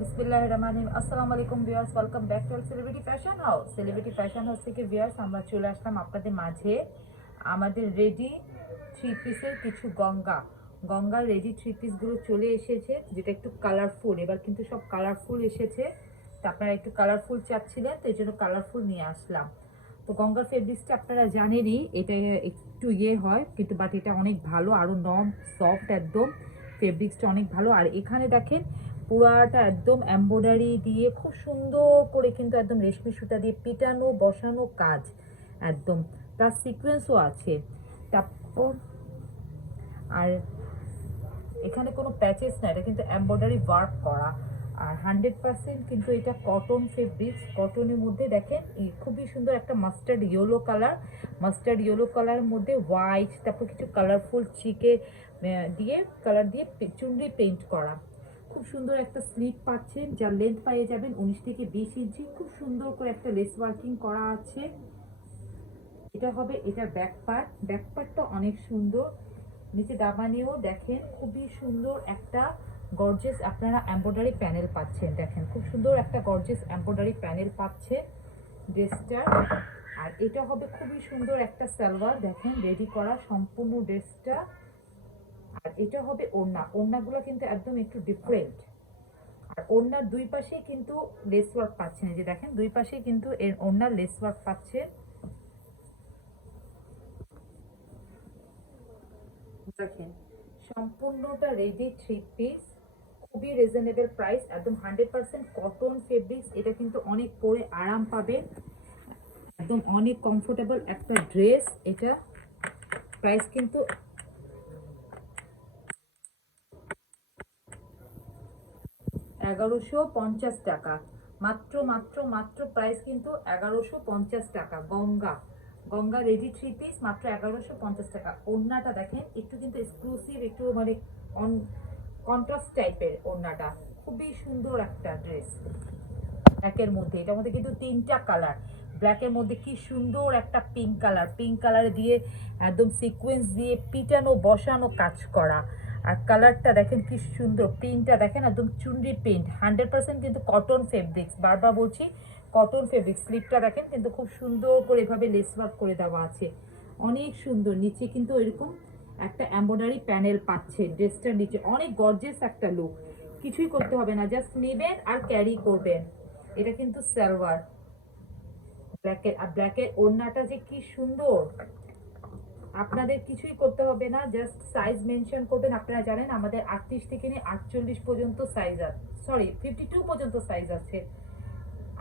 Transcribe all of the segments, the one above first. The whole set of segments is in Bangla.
বিসমিল্লাহিররহমানিররহিম। আসসালামু আলাইকুম viewers, welcome back to celebrity fashion house. Celebrity fashion house থেকে ভিউয়ার্স আমরা চলে আসলাম আপনাদের মাঝে আমাদের রেডি থ্রি পিসের কিছু গঙ্গা রেডি থ্রি পিসগুলো চলে এসেছে, যেটা একটু কালারফুল। এবার কিন্তু সব কালারফুল এসেছে, তো আপনারা একটু কালারফুল চাচ্ছিলেন, তো এই জন্য কালারফুল নিয়ে আসলাম। তো গঙ্গার ফেব্রিক্সটা আপনারা জানেনই, এটা একটু হয় কিন্তু, বাট এটা অনেক ভালো, আরও সফট একদম। ফেব্রিক্সটা অনেক ভালো। আর এখানে দেখেন পুরাটা একদম এমব্রয়ডারি দিয়ে খুব সুন্দর করে কিন্তু একদম রেশমি সুতা দিয়ে পিটানো বসানো কাজ একদম, প্লাস সিকোয়েন্সও আছে। তারপর আর এখানে কোনো প্যাচেস না, এটা কিন্তু এমব্রয়ডারি ওয়ার্ক করা। আর 100% কিন্তু এটা কটন ফেব্রিক্স। কটনের মধ্যে দেখেন খুবই সুন্দর একটা মাস্টার্ড ইয়েলো কালারের মধ্যে হোয়াইট, তারপর কিছু কালারফুল চিকে কালার দিয়ে চুনরি পেইন্ট করা। খুব সুন্দর একটা স্লিভ পাচ্ছেন, যার লেন্থ পেয়ে যাবেন 19 থেকে 20 ইঞ্চি। খুব সুন্দর করে একটা লেস ওয়ার্কিং করা আছে। এটা হবে এটা ব্যাক পার্টটা অনেক সুন্দর। নিচে দামানিও দেখেন খুবই সুন্দর একটা গর্জিয়াস আপনারা এমব্রয়ডারি প্যানেল পাচ্ছেন। দেখেন খুব সুন্দর একটা গর্জিয়াস এমব্রয়ডারি প্যানেল পাচ্ছে ড্রেসটা। আর এটা হবে খুবই সুন্দর একটা সালোয়ার, দেখেন রেডি করা সম্পূর্ণ ড্রেসটা। আর এটা হবে ওড়নাগুলো কিন্তু একদম একটু ডিফারেন্ট। আর ওড়নার দুই পাশেই কিন্তু লেস ওয়ার্ক পাচ্ছেন, এই যে দেখেন দুই পাশেই কিন্তু এর ওড়নার লেস ওয়ার্ক পাচ্ছেন। দেখেন সম্পূর্ণটা রেডি থ্রি পিস, খুবই রিজনেবল প্রাইস, একদম 100% কটন ফেব্রিক্স। এটা কিন্তু অনেক পরে আরাম পাবেন, একদম অনেক কমফোর্টেবল একটা ড্রেস। এটা প্রাইস কিন্তু 1150 টাকা, মাত্র প্রাইস কিন্তু 1150 টাকা। গঙ্গা রেডি থ্রি পিস মাত্র 1150 টাকা। ওড়নাটা দেখেন একটু কিন্তু এক্সক্লুসিভ, একটু মানে কন্ট্রাস্ট টাইপের ওড়নাটা, খুবই সুন্দর একটা ড্রেস। ব্ল্যাকের মধ্যে, এটার মধ্যে কিন্তু তিনটা কালার। ব্ল্যাকের মধ্যে কি সুন্দর একটা পিঙ্ক কালার দিয়ে একদম সিকোয়েন্স দিয়ে পিটানো বসানো কাজ করা। আর কালারটা দেখেন কি সুন্দর, প্রিন্টটা দেখেন একদম চুনরি প্রিন্ট, 100% কিন্তু কটন ফেব্রিক্স। বারবার বলছি কটন ফেব্রিক্স। স্লিপটা দেখেন কিন্তু খুব সুন্দর করে এভাবে লেস ওয়ার্ক করে দেওয়া আছে, অনেক সুন্দর। নিচে কিন্তু এরকম একটা এমব্রয়ডারি প্যানেল পাচ্ছে ড্রেসটার নিচে, অনেক গর্জিয়াস একটা লুক। কিছুই করতে হবে না, জাস্ট নেবেন আর ক্যারি করবেন। এটা কিন্তু সালোয়ার, ব্ল্যাকের ওড়নাটা যে কি সুন্দর। আপনাদের কিছুই করতে হবে না, জাস্ট সাইজ মেনশন করবেন। আপনারা জানেন আমাদের 38 থেকে নিয়ে 48 পর্যন্ত সাইজ আছে, সরি 52 পর্যন্ত সাইজ আছে।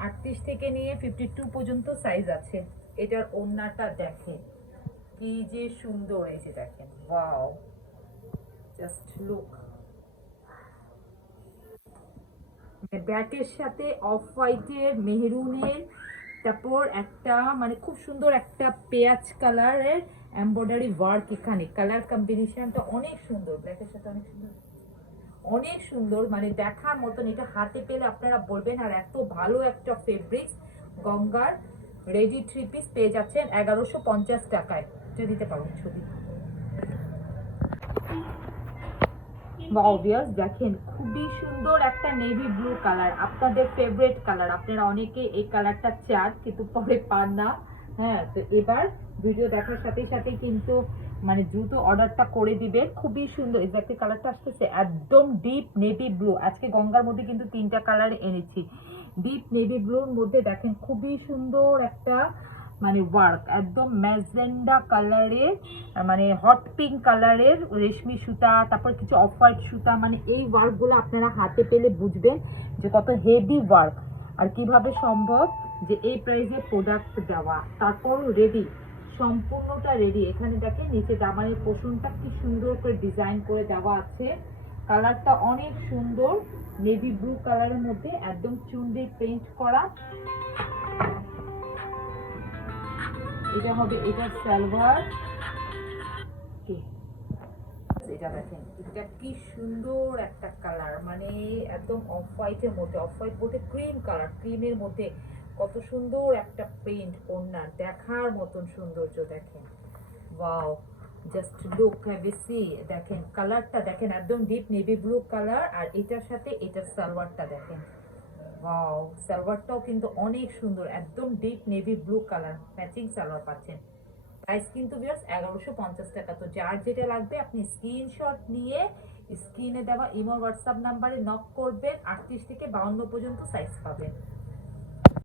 38 থেকে নিয়ে 52 পর্যন্ত সাইজ আছে। এটার ওড়নাটা দেখেন কি যে সুন্দর, এই যে দেখেন, ওয়াও, জাস্ট লুক। ব্ল্যাকের সাথে অফ হোয়াইটের, মেহরুনের, তারপর একটা মানে খুব সুন্দর একটা পেঁয়াজ কালারের এমব্রয়ডারি ওয়ার্ক। এখানে কালার কম্বিনেশনটা অনেক সুন্দর, ব্ল্যাকের সাথে অনেক সুন্দর, অনেক সুন্দর, মানে দেখার মতন। এটা হাতে পেলে আপনারা বলবেন। আর এত ভালো একটা ফেব্রিক্স গঙ্গার রেডি থ্রি পিস পেয়ে যাচ্ছেন 1150 টাকায়। এটা দিতে পারো ছবি। অবভিয়াস দেখেন খুবই সুন্দর একটা নেভি ব্লু কালার, আপনাদের ফেভারিট কালার। আপনারা অনেকে এই কালারটা চান কিন্তু পরে পান না। হ্যাঁ, তো এবার ভিডিও দেখার সাথে সাথে কিন্তু মানে দ্রুত অর্ডারটা করে দিবেন। খুবই সুন্দর এক্স্যাক্টলি কালারটা আসতেছে একদম ডিপ নেভি ব্লু। আজকে গঙ্গার মধ্যে কিন্তু তিনটা কালার এনেছি। ডিপ নেভি ব্লুর মধ্যে দেখেন খুবই সুন্দর একটা মানে ওয়ার্ক, একদম ম্যাজেন্ডা কালারের, মানে হট পিঙ্ক কালারের রেশমি সুতা, তারপর কিছু অফ হোয়াইট সুতা। মানে এই ওয়ার্কগুলো আপনারা হাতে পেলে বুঝবেন যে কত হেভি ওয়ার্ক, আর কিভাবে সম্ভব যে এই প্রাইসে প্রোডাক্ট দেওয়া। তারপর রেডি, সম্পূর্ণটা রেডি। এখানে দেখেন নিচে দামানের পোষণটা কি সুন্দর করে ডিজাইন করে দেওয়া আছে। কালারটা অনেক সুন্দর, নেভি ব্লু কালারের মধ্যে একদম চুনরি পেইন্ট করা। এটা হবে এটার সালোয়ার। এটা দেখেন এটা কি সুন্দর একটা কালার, মানে একদম অফ হোয়াইটের মধ্যে, অফ হোয়াইট বলতে ক্রিম কালার, ক্রিমের মধ্যে কত সুন্দর একটা প্রিন্ট। ওড়না দেখার মতন সৌন্দর্য দেখেন, ওয়াও। জাস্ট লুক বেশি দেখেন, কালারটা দেখেন একদম ডিপ নেভি ব্লু কালার, আর এটার সাথে এটার সালোয়ারটা দেখেন, ওয়াও সালোয়ারটাও কিন্তু অনেক সুন্দর, একদম deep navy blue colour matching salwar পাচ্ছেন। প্রাইস কিন্তু ভিউয়ার্স 1150 টাকা। তো যার যেটা লাগবে আপনি স্ক্রিনশট নিয়ে স্ক্রিনে দেওয়া ইমো হোয়াটসঅ্যাপ নাম্বারে নক করবেন, 38 থেকে 52 পর্যন্ত সাইজ পাবেন।